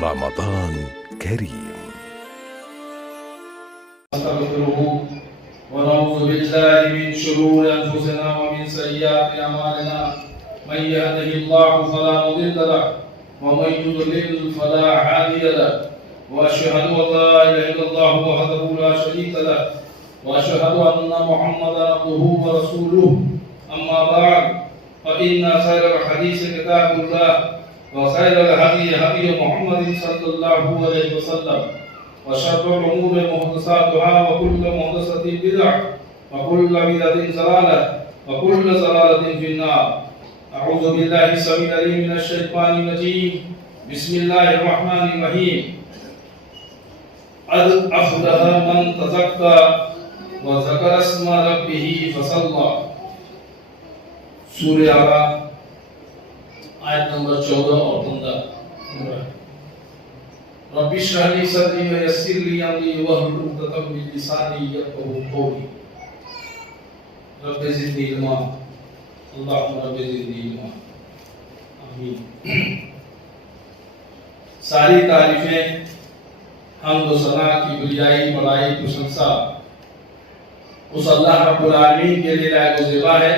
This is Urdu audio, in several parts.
رمضان كريم. نستغفره ونعوذ بالله من شرور أنفسنا ومن سيئات أعمالنا. من يهده الله فلا مضل له ومن يضلل فلا هادي له. وأشهد أن لا إله إلا الله وحده لا شريك له وأشهد أن محمدا عبده ورسوله. أما بعد فإن خير الحديث كتاب الله وخير الهدي هدي محمد صلى الله عليه وسلم وشر الأمور محدثاتها وكل محدثة بدعة وكل بدعة ضلالة وكل ضلالة في النار. أعوذ بالله السميع العليم من الشيطان الرجيم. بسم الله الرحمن الرحيم. قد أفلح من تزكى وذكر اسم ربه فصلى. سورہ آراف آیت نمبر 14 اور 15. رب اشرح لي صدري ويسر لي امري واحلل عقدة من لساني يفقهوا قولي. رب زدني علما. اللهم رب زدني علما. آمین. ساری تعریفیں حمد و ثنا کی بلیائی بڑائی پرشنسا اس اللہ رب العالمین کے لیے لائق و زیبا ہے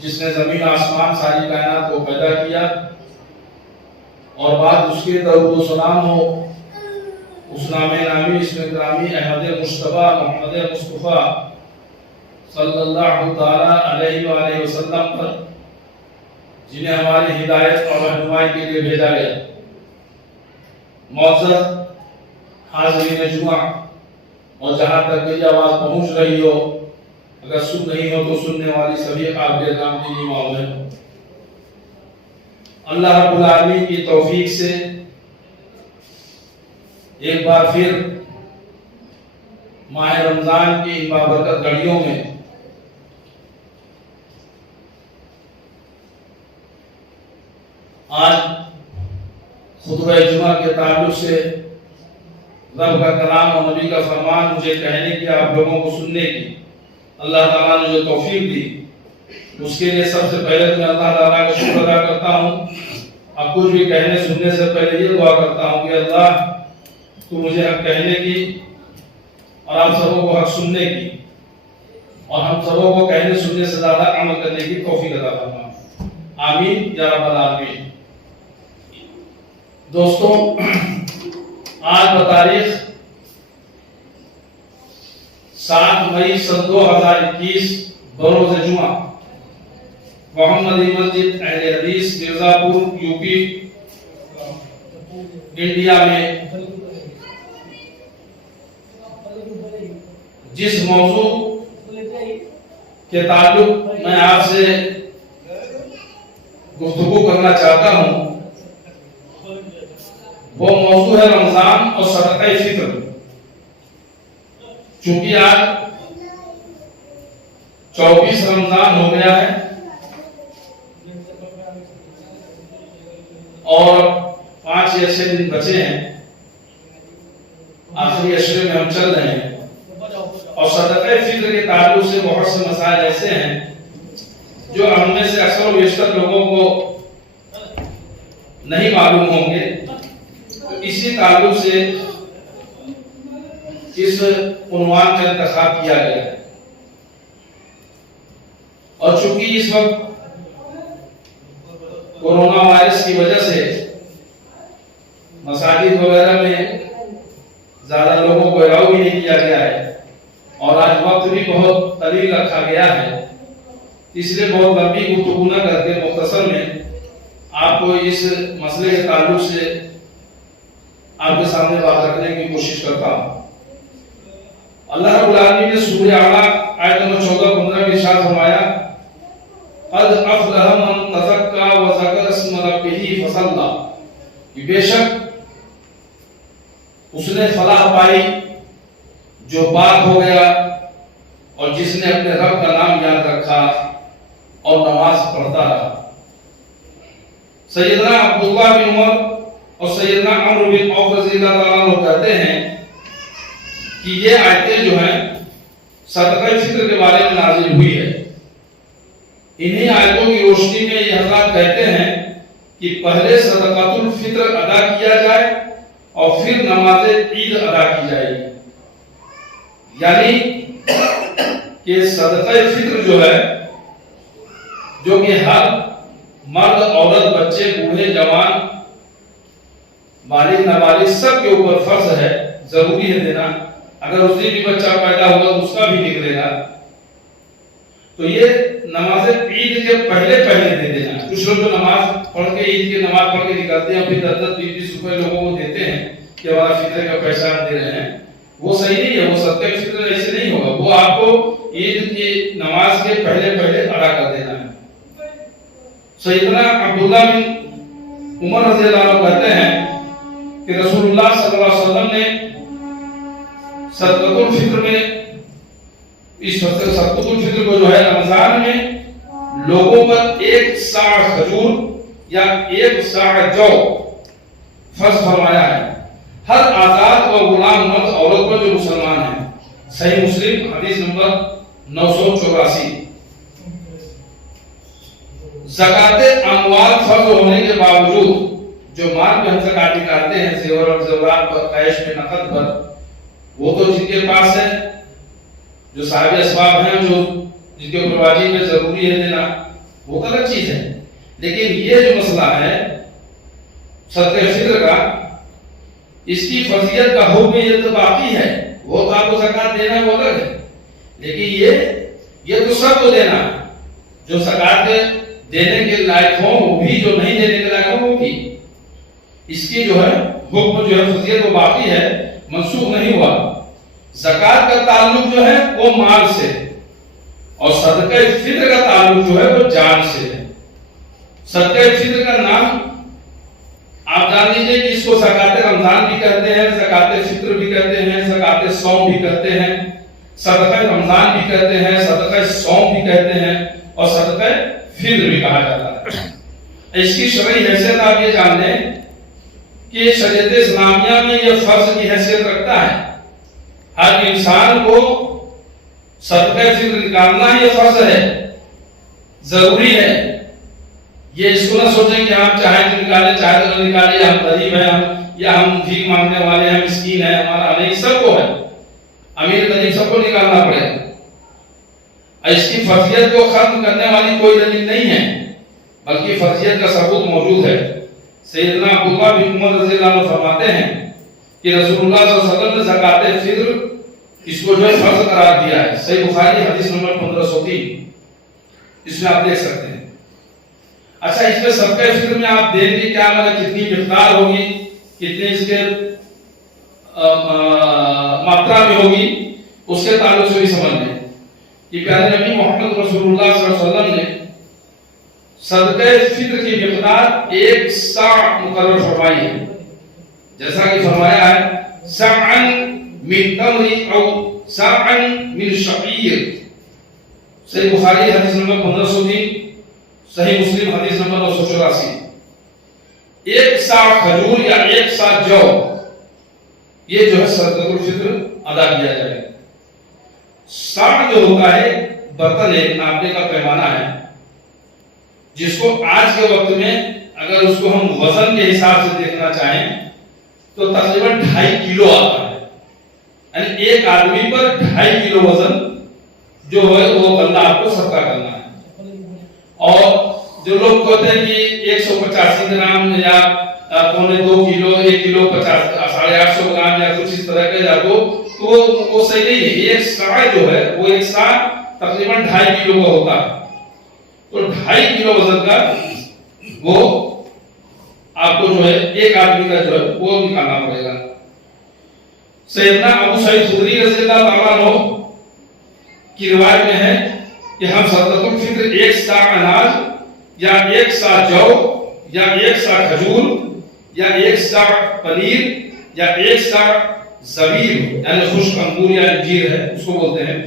جس نے زمین آسمان ساری کائنات کو پیدا کیا، اور بعد اس کے درود و سلام ہو اس نام نامی اسم گرامی احمد مصطفیٰ محمد مصطفیٰ صلی اللہ تعالی علیہ وآلہ وسلم پر، جنہیں ہماری ہدایت اور رہنمائی کے لیے بھیجا گیا. معزز حاضرین جمعہ، اور جہاں تک میری آواز پہنچ رہی ہو، اگر سن نہیں ہو تو سننے والی سبھی قابل احترام دینی معاملے ہو. اللہ رب العالمین کی توفیق سے ایک بار پھر ماہ رمضان کی ان بابرکت گھڑیوں میں آج خطبہ جمعہ کے تعلق سے رب کا کلام اور نبی کا فرمان مجھے کہنے کی، آپ لوگوں کو سننے کی اللہ تعالیٰ نے جو توفیق دی، اس کے لیے سب سے پہلے تو میں اللہ تعالیٰ کا شکر ادا کرتا ہوں. اب کچھ بھی کہنے سننے سے پہلے یہ دعا کرتا ہوں کہ اللہ تو مجھے حق کہنے کی اور آپ سبوں کو حق سننے کی اور ہم سبوں کو کہنے سننے سے زیادہ عمل کرنے کی توفیق عطا فرما. آمین یا رب العالمین. دوستوں، آج بتاریخ 7 مئی سن 2021 بروز جمعہ محمدی مسجد اہل حدیث مرزا پور یو پی انڈیا میں جس موضوع کے تعلق میں آپ سے گفتگو کرنا چاہتا ہوں وہ موضوع ہے رمضان اور صدقہ فطر. چونکہ آج 24 رمضان ہو گیا ہے اور 5 یا 6 دن بچے ہیں، آخری عشرے میں ہم چل رہے ہیں. اور صدقہ فطر کے تعلق سے بہت سے مسائل ایسے ہیں جو ہم میں سے اکثر و بیشتر لوگوں کو نہیں معلوم ہوں گے. اسی تعلق سے اس عنوان کا انتخاب کیا گیا ہے. اور چونکہ اس وقت کورونا وائرس کی وجہ سے مساجد وغیرہ میں زیادہ لوگوں کو الاؤ بھی نہیں کیا گیا ہے اور آج وقت بھی بہت طویل رکھا گیا ہے، اس لیے بہت لمبی گفتگو نہ کر کے مختصر میں آپ کو اس مسئلے کے تعلق سے آپ کے سامنے بات رکھنے کی کوشش کرتا ہوں. اللہ رب العالمین نے سورہ اعراف آیت نمبر 14-15 میں ارشاد فرمایا قد افلح من تزکا وذکر اسم ربہ فصلی، کہ بے شک اس نے فلاح پائی جو پاک ہو گیا اور جس نے اپنے رب کا نام یاد رکھا اور نماز پڑھتا رہا. سیدنا عبداللہ بن عمر اور سیدنا عمرو بن عوف رضی اللہ تعالیٰ عنہ کہتے ہیں کہ یہ آیتیں جو ہیں صدقہ فطر کے بارے میں نازل ہوئی ہے. انہی آیتوں کی روشنی میں یہ حضرات کہتے ہیں کہ پہلے صدقۃ الفطر ادا کیا جائے اور پھر نماز عید ادا کی جائے گی. یعنی کہ صدقہ فطر جو ہے، جو کہ ہر مرد، عورت، بچے، بوڑھے، جوان، بالغ، نابالغ سب کے اوپر فرض ہے، ضروری ہے دینا. اگر اس دن بھی بچہ پیدا ہوا تو اس کا بھی نکلے گا. تو یہ نماز عید کے پہلے دے دینا. کچھ لوگ جو نماز پڑھ کے عید کی نماز پڑھ کے نکلتے ہیں پھر 10-20 روپے لوگوں کو دیتے ہیں کہ ہمارا فطر کا پیسہ دے رہے ہیں، وہ صحیح نہیں ہے. وہ صدقہ فطر ایسے نہیں ہوگا. وہ آپ کو عید کی نماز کے پہلے ادا کر دینا ہے. سیدنا عبداللہ بن عمر رضی اللہ عنہ کہتے ہیں کہ رسول اللہ صلی اللہ علیہ وسلم نے صدقۃ الفطر میں، اس صدقۃ الفطر کو جو ہے رمضان میں لوگوں پر 1 صاع کھجور یا 1 صاع جو فرض فرمایا ہے، ہر آزاد و غلام مرد عورت پر جو مسلمان ہیں. صحیح مسلم حدیث نمبر 984. زکوٰۃ اموال فرض ہونے کے باوجود جو مال پہ ہم زکوٰۃ نکالتے ہیں، زیور اور زیورات پر، کیش میں، نقد پر، وہ تو جن کے پاس ہے، جو صاحب اسباب ہیں، جو جن کے اوپر واجب ہے، ضروری ہے دینا، وہ الگ چیز ہے. لیکن یہ جو مسئلہ ہے صدقہ فطر کا، اس کی فرضیت کا حکم یہ تو باقی ہے. وہ تو آپ کو زکوٰۃ دینا ہے، وہ الگ ہے. لیکن یہ تو سب کو دینا ہے. جو زکوٰۃ دینے کے لائق ہوں وہ بھی، جو نہیں دینے کے لائق ہوں وہ بھی. اس کی جو ہے حکم جو ہے فرضیت وہ باقی ہے، منسوخ نہیں ہوا. زکوٰۃ کا تعلق جو ہے وہ مال سے، اور صدقہ فطر کا تعلق جو ہے وہ جان سے ہے. صدقہ فطر کا نام آپ جان لیجیے کہ اس کو زکوٰۃ رمضان بھی کہتے ہیں، زکوٰۃ فطر بھی کہتے ہیں، زکوٰۃ صوم بھی کہتے ہیں، صدقہ رمضان بھی کہتے ہیں، صدقہ صوم بھی کہتے ہیں، اور صدقہ فطر بھی کہا جاتا ہے. اس کی شرعی حیثیت آپ یہ جان لیں کہ شریعت اسلامیہ میں یہ فرض کی حیثیت رکھتا ہے. ہر انسان کو صدقہ فطر نکالنا یہ فرض ہے، ضروری ہے. یہ اس کو نہ سوچیں کہ ہم چاہیں تو نکالیں، چاہے تو نہ نکالیں، ہم غریب ہیں، یا ہم بھیک مانگنے والے ہیں، مسکین ہیں، ہمارا نہیں. سب کو ہے، امیر غریب سب کو نکالنا پڑے گا. اس کی فرضیت کو ختم کرنے والی کوئی دلیل نہیں ہے، بلکہ فرضیت کا ثبوت موجود ہے. سیدنا عبداللہ بن عمر رضی اللہ عنہ فرماتے ہیں کہ رسول اللہ صلی اللہ علیہ وسلم نے زکوٰۃ فطر اس کو جو ہے فرض قرار دیا ہے. صحیح بخاری حدیث نمبر 1503. اس میں آپ دیکھ سکتے ہیں. اچھا، اس میں صدقہ فطر میں آپ دیں گے کیا، مطلب کتنی مقدار ہوگی، کتنے اس کے ماترا میں ہوگی، اس کے تعلق سے بھی سمجھ لیں. کہ پیارے نبی محمد رسول اللہ صلی اللہ علیہ وسلم نے صدقہ فطر کی مقدار 1 صاع مقرر فرمائی ہے. جیسا کہ فرمایا ہے صاعًا من تمر او صاعًا من شعیر. صحیح بخاری حدیث نمبر 1503، صحیح مسلم حدیث نمبر 984. 1 صاع کھجور یا 1 صاع جو، یہ جو ہے صدقۃ الفطر ادا کیا جائے. صاع جو ہوتا ہے برتن ایک ناپنے کا پیمانہ ہے، جس کو آج کے وقت میں اگر اس کو ہم وزن کے حساب سے دیکھنا چاہیں تو تقریباً 2.5 کلو آتا ہے. یعنی ایک آدمی پر 2.5 کلو وزن جو ہے وہ بندہ آپ کو صدقہ کرنا ہے. اور جو لوگ کہتے ہیں کہ 185 گرام یا 1.25 کلو، 1 کلو 850 گرام یا کچھ اس طرح کے تو وہ صحیح نہیں ہے. 1 صاع جو ہے وہ 1 صاع تقریباً 2.5 کلو کا ہوتا ہے. تو 2.5 کلو وزن کا وہ آپ کو جو ہے ایک آدمی کا جو ہے وہ نکالنا پڑے گا. سیدنا ابو سعید خدری رضی اللہ تعالیٰ عنہ کی روایت میں ہے کہ ہم صدقۃ الفطر 1 صاع اناج یا 1 صاع جو یا 1 صاع کھجور یا 1 صاع پنیر یا 1 صاع زبیب یعنی خشک انگور یا انجیر ہے اس کو بولتے ہیں،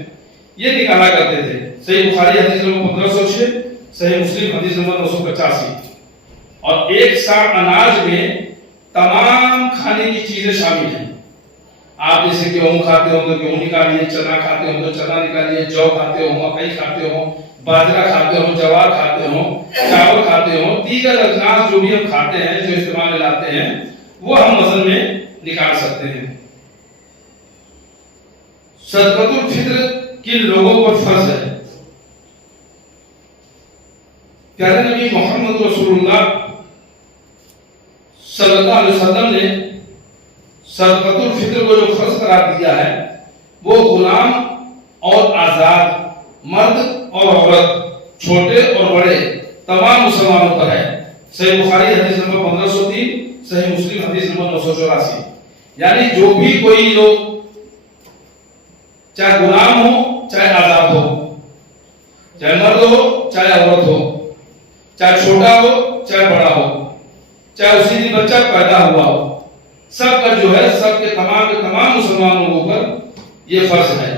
یہ نکالا کرتے تھے. صحیح بخاری حدیث نمبر 1506، صحیح مسلم حدیث نمبر 985. اور 1 صاع اناج میں تمام کھانے کی چیزیں شامل ہیں. آپ جیسے گیہوں کھاتے ہوں تو گیہوں نکالیے، چنا کھاتے ہوں تو چنا نکالیے، جو کھاتے ہوں، مکئی کھاتے ہوں، باجرہ کھاتے ہوں، جوار کھاتے ہوں، چاول کھاتے ہوں، دیگر اجناس جو بھی ہم کھاتے ہیں، جو استعمال میں لاتے ہیں، وہ ہم وزن میں نکال سکتے ہیں۔ صدقۃ الفطر کن لوگوں پر فرض ہے؟ پیارے نبی محمد رسول اللہ صلی اللہ علیہ وسلم نے صدقۃ الفطر کو جو فرض قرار دیا ہے وہ غلام اور آزاد، مرد اور عورت، چھوٹے اور بڑے تمام مسلمانوں پر ہے۔ صحیح بخاری حدیث نمبر 1503، صحیح مسلم حدیث نمبر 984۔ یعنی جو بھی کوئی لوگ چاہے غلام ہو چاہے آزاد ہو، چاہے مرد ہو چاہے عورت ہو، چاہے چھوٹا ہو چاہے بڑا ہو، چاہے اسی دن بچہ پیدا ہوا ہو، سب کا جو ہے، سب کے تمام مسلمانوں کے اوپر یہ فرض ہے۔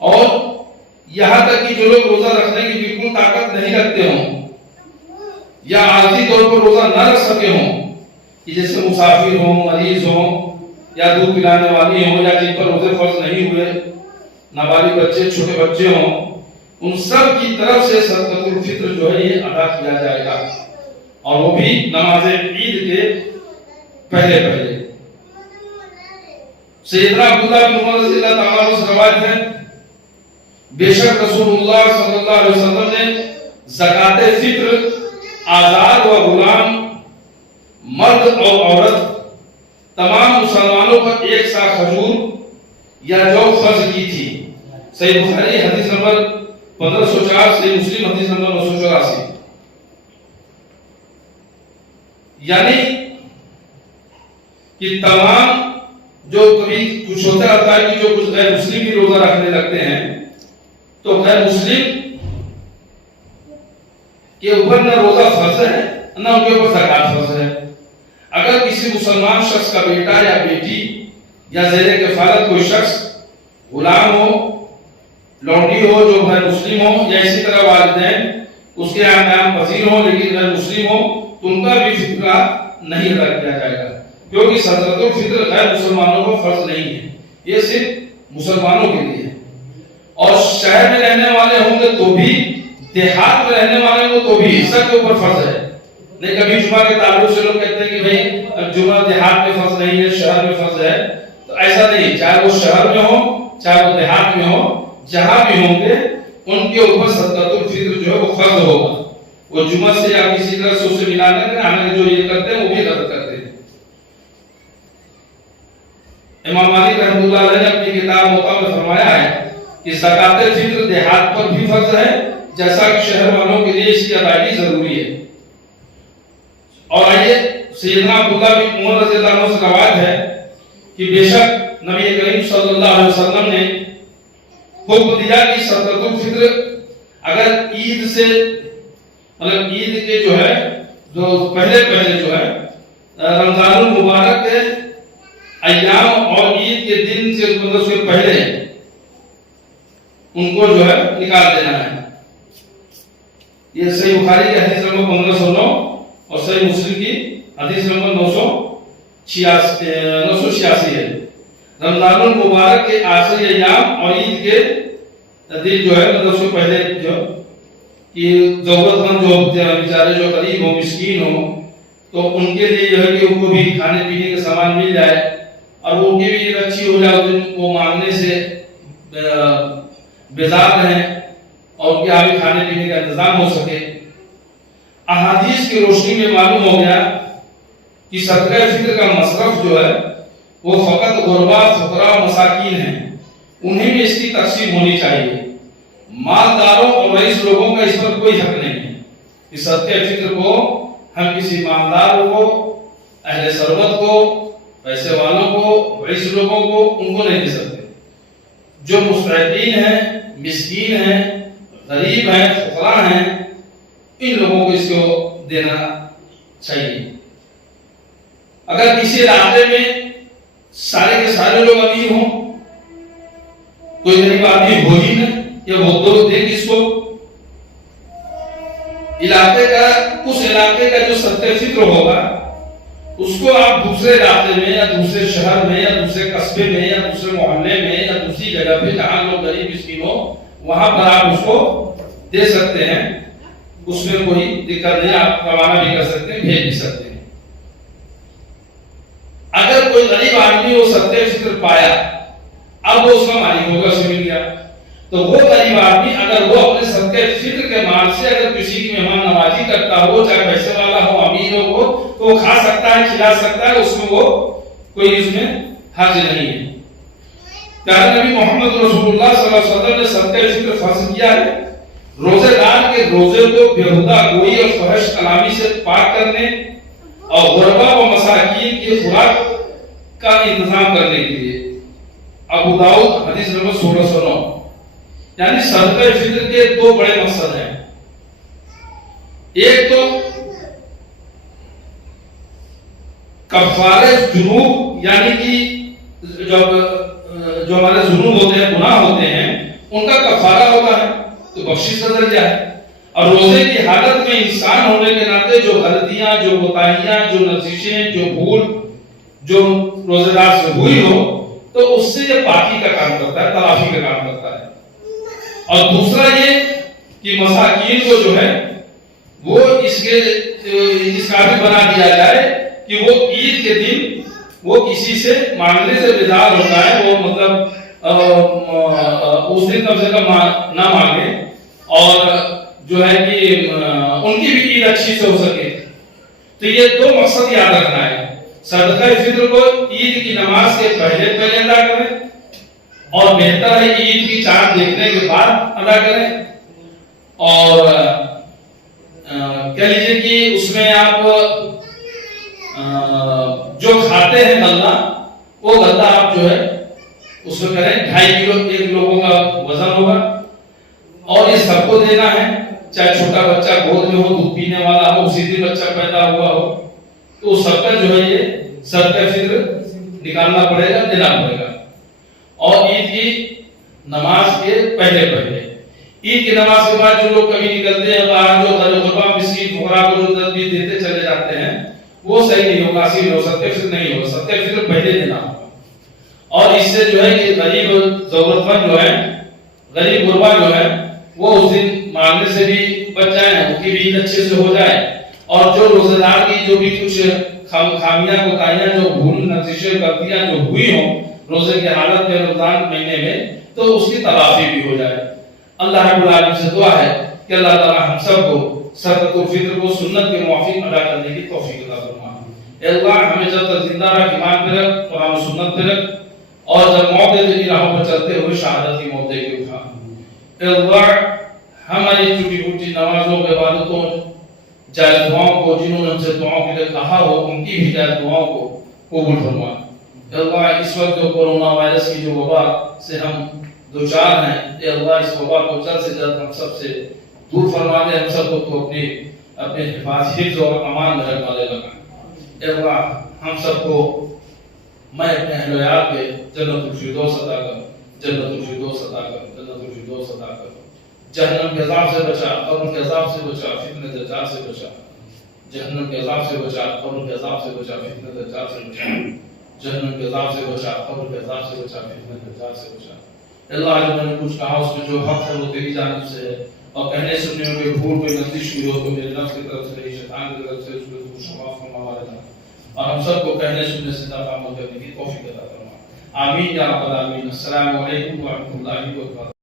اور یہاں تک کہ جو لوگ روزہ رکھنے کی بالکل طاقت نہیں رکھتے ہوں یا عارضی طور پر روزہ نہ رکھ سکے ہوں، کہ جیسے مسافر ہوں، مریض ہوں، یا دودھ پلانے والی ہوں، یا جن پر روزے فرض نہیں ہوئے، نابالغ بچے، چھوٹے بچے ہوں، ان سب کی طرف سے صدقۃ الفطر جو ہے یہ ادا کیا جائے گا، اور وہ بھی نماز عید کے پہلے پہلے۔ سیدنا عبداللہ بن عمر رضی اللہ تعالیٰ عنہ سے روایت ہے، بے شک رسول اللہ صلی اللہ علیہ وسلم نے زکوٰۃ فطر آزاد و غلام، مرد اور عورت تمام مسلمانوں پر ایک سا کھجور یا جو فرض کی تھی۔ صحیح بخاری حدیث نمبر 1504، صحیح مسلم حدیث نمبر 984۔ یعنی کہ تمام جو کبھی کچھ ہوتا ہے کہ جو کچھ غیر مسلم بھی روزہ رکھنے لگتے ہیں، تو غیر مسلم کے اوپر نہ روزہ فرض ہے نہ ان کے اوپر زکوٰۃ فرض ہے۔ اگر کسی مسلمان شخص کا بیٹا یا بیٹی یا زیر کفالت کوئی شخص غلام ہو، لونڈی ہو جو غیر مسلم ہو، یا اسی طرح والدین اس کے قیام پذیر ہوں لیکن غیر مسلم ہو، تو ان کا بھی فطرہ نہیں ادا کیا جائے گا، کیونکہ صدقۃ الفطر غیر مسلمانوں کو فرض نہیں ہے، یہ صرف مسلمانوں کے لیے ہے۔ اور شہر میں رہنے والے ہوں گے تو بھی، دیہات میں رہنے والے ہوں تو بھی سب کے اوپر فرض ہے۔ نہیں کبھی جمعہ کے تعلق سے لوگ کہتے ہیں کہ بھئی جمعہ دیہات میں فرض نہیں ہے، شہر میں فرض ہے، تو ایسا نہیں، چاہے وہ شہر میں ہو چاہے وہ دیہات میں ہو، جہاں بھی ہوں گے ان کے اوپر صدقۃ الفطر جو ہے وہ فرض ہوگا۔ وہ جمعہ سے یا کسی طرح سے اسے ملانا کریں، ہمیں جو یہ کرتے ہیں وہ بھی غلط کرتے ہیں۔ امام مالک رحمۃ اللہ علیہ نے اپنی کتاب موطا میں فرمایا ہے کہ زکوٰۃ فطر دیہات پر بھی فرض ہے، جیسا کہ شہر والوں کے لیے اس کی ادائیگی ضروری ہے۔ اور آئیے سیدنا عبداللہ بن عمر رضی اللہ عنہ سے روایت ہے کہ بے شک نبی کریم صلی اللہ علیہ وسلم نے حکم دیا کہ صدقۃ الفطر اگر عید سے مطلب عید کے جو ہے جو پہلے جو ہے رمضان المبارک کے ایام اور عید کے دن سے مطلب سے پہلے ان کو جو ہے نکال دینا ہے۔ یہ صحیح بخاری کی حدیث نمبر 1509 اور صحیح مسلم کی حدیث نمبر 986 ہے۔ رمضان المبارک کے آخری ایام اور عید کے دن جو ہے مطلب اس سے پہلے جو کہ ضرورت مند جو بیچارے جو غریب ہوں، مسکین ہوں، تو ان کے لیے جو ہے کہ ان کو بھی کھانے پینے کا سامان مل جائے اور وہ ان کی بھی اچھی ہو جائے، ان کو مانگنے سے بیزار رہیں اور ان کے آگے کھانے پینے کا انتظام ہو سکے۔ احادیث کی روشنی میں معلوم ہو گیا کہ صدقہ فطر کا مصرف جو ہے وہ فقط غربا، فقراء و مساکین ہیں، انہیں بھی اس کی تقسیم ہونی چاہیے۔ مالداروں اور رئیس لوگوں کا اس پر کوئی حق نہیں ہے کہ صدقہ فطر کو ہم کسی مالدار کو، اہل ثروت کو، پیسے والوں کو، رئیس لوگوں کو، ان کو نہیں دے سکتے۔ جو مستحقین ہیں، مسکین ہیں، غریب ہیں، فقراء ہیں، ان لوگوں کو اس کو دینا چاہیے۔ اگر کسی علاقے میں سارے کے سارے لوگ امیر ہوں، کوئی غریب آدمی ہو ہی نہیں، یا وہ تو دے کس کو؟ اس علاقے کا جو صدقہ فطر ہوگا اس کو آپ دوسرے علاقے میں یا دوسرے شہر میں یا دوسرے قصبے میں یا دوسرے محلے میں یا دوسری جگہ پہ جہاں لوگ غریب مسکین ہو وہاں پر آپ اس کو دے سکتے ہیں، اس میں کوئی دقت نہیں، آپ روانہ بھی کر سکتے ہیں، بھیج بھی سکتے ہیں۔ اگر کوئی غریب آدمی وہ صدقہ فطر پایا، اب وہ اس کا مالک ہوگا، اسے مل گیا، تو وہ غریب آدمی اگر وہ اپنے صدقہ فطر کے مال سے اگر کسی کی مہمان نوازی کرتا ہو، چاہے پیسے والا ہو، امیر ہو، تو وہ کھا سکتا ہے، کھلا سکتا ہے، اس میں وہ کوئی اس میں حرج نہیں ہے۔ پیارے نبی محمد رسول اللہ صلی اللہ علیہ وسلم نے صدقہ فطر فرض کیا ہے روزے دار کے روزے کو بےہودہ گوئی اور فحش کلامی سے پاک کرنے اور غربا و مساکین کی خوراک کا انتظام کرنے کے لیے۔ ابو داؤد حدیث نمبر 1609۔ یعنی صدقہ فطر کے دو بڑے مقصد ہیں، ایک تو کفارہ جنوب، یعنی کہ جو ہمارے جنوب ہوتے ہیں، گناہ ہوتے ہیں، ان کا کفارہ ہوتا ہے، تو بخشش کا ذریعہ ہے۔ اور روزے کی حالت میں انسان ہونے کے ناطے جو غلطیاں، جو کوتاہیاں، جو لغزشیں، جو بھول جو روزے دار سے ہوئی ہو، تو اس سے یہ پاکی کا کام کرتا ہے، تلافی کا کام کرتا ہے۔ اور دوسرا یہ کہ مساکین کو جو ہے وہ اس قابل بنا دیا جائے کہ وہ عید کے دن وہ کسی سے مانگنے سے بیزار ہوتا ہے، وہ مطلب اس دن کم سے کم نہ مانگے، اور جو ہے کہ ان کی بھی عید اچھی سے ہو سکے۔ تو یہ دو مقصد یاد رکھنا ہے، صدقہ فطر کو عید کی نماز کے پہلے ادا کریں، اور بہتر ہے عید کی چاند دیکھنے کے بعد ادا کریں، اور کہہ لیجیے کہ اس میں آپ جو کھاتے ہیں غلہ، وہ غلہ آپ جو ہے اس میں کریں 2.5 کلو، 1 لوگوں کا وزن ہوگا، اور یہ سب کو دینا ہے، چاہے چھوٹا بچہ گود میں ہو، دودھ پینے والا ہو، اسی دن بچہ پیدا ہوا ہو، تو سب کا جو ہے یہ صدقہ فطر نکالنا پڑے گا، دینا پڑے گا۔ اور عید کی نماز کے پہلے عید کی نماز کے بعد جو لوگ کبھی نکلتے ہیں باہر، جو غربا مسکین فقراء کو جو تدبیر دیتے چلے جاتے ہیں، وہ صحیح نہیں ہوگا، اصل ہو صدقہ فطر نہیں ہوگا، صدقہ فطر پہلے دینا ہوگا۔ اور اس سے جو ہے کہ غریب ضرورت مند جو ہے، غریب غربا جو ہے، وہ اس دن مانگنے سے بھی بچ جائیں، ان کی بھی عید اچھے سے ہو جائے، اور جو روزے دار کی جو بھی کچھ خامیاں کوتاہیاں، جو بھول نقصیں غلطیاں جو ہوئی ہوں روزے کی حالت میں، رمضان مہینے میں، تو اس کی تلافی بھی ہو جائے۔ اللہ رب العالمین سے دعا ہے کہ اللہ تعالی ہم سب کو صدقۃ الفطر کو سنت کے موافق ادا کرنے کی توفیق عطا فرمائے۔ اے اللہ ہمیں جب تک زندہ رکھ، ایمان پہ رکھ، قرآن و سنت پہ رکھ، اور جب موت دے تیری راہوں پر چلتے ہوئے شہادت کی موت دے کے اٹھا۔ اے اللہ ہماری چھوٹی چھوٹی نمازوں کے عبادتوں، جائز دعاؤں کو جنہوں نے ہم سے دعاؤں کے لیے کہا ہو، ان کی بھی جائز دعاؤں کو قبول فرما۔ اے اللہ اس وقت جو کورونا وائرس کی جو وبا سے ہم دوچار ہیں، اے اللہ اس وبا کو جلد سے جلد ہم سب سے دور فرما دے، ہم سب کو تو اپنے حفظ اور امان میں رکھوا دے لگا۔ اے اللہ ہم سب کو میں اپنے اہل و عیال پہ جنت الفردوس عطا کر، جنت الفردوس عطا کر، جنت الفردوس عطا کر، جہنم کے عذاب سے بچا، قبر کے عذاب سے بچا، فتنہ دجال سے بچا، جہنم کے عذاب سے بچا، قبر کے عذاب سے بچا، فتنہ دجال سے بچا، جہنم کے عذاب سے بچا، قبر کے عذاب سے بچا، فتنہ دجال سے بچا۔ اللہ جو میں نے کچھ کہا اس میں جو حق ہے وہ تیری جانب سے ہے، اور کہنے سننے میں کوئی بھول، کوئی لغزش ہوئی ہو تو میرے نفس کی طرف سے نہیں، شیطان کی طرف سے، اس میں تو معاف فرما دینا، اور ہم سب کو کہنے سننے سے زیادہ عمل کرنے کی توفیق عطا فرما۔ آمین یا رب العالمین۔ السلام علیکم ورحمۃ اللہ وبرکاتہ۔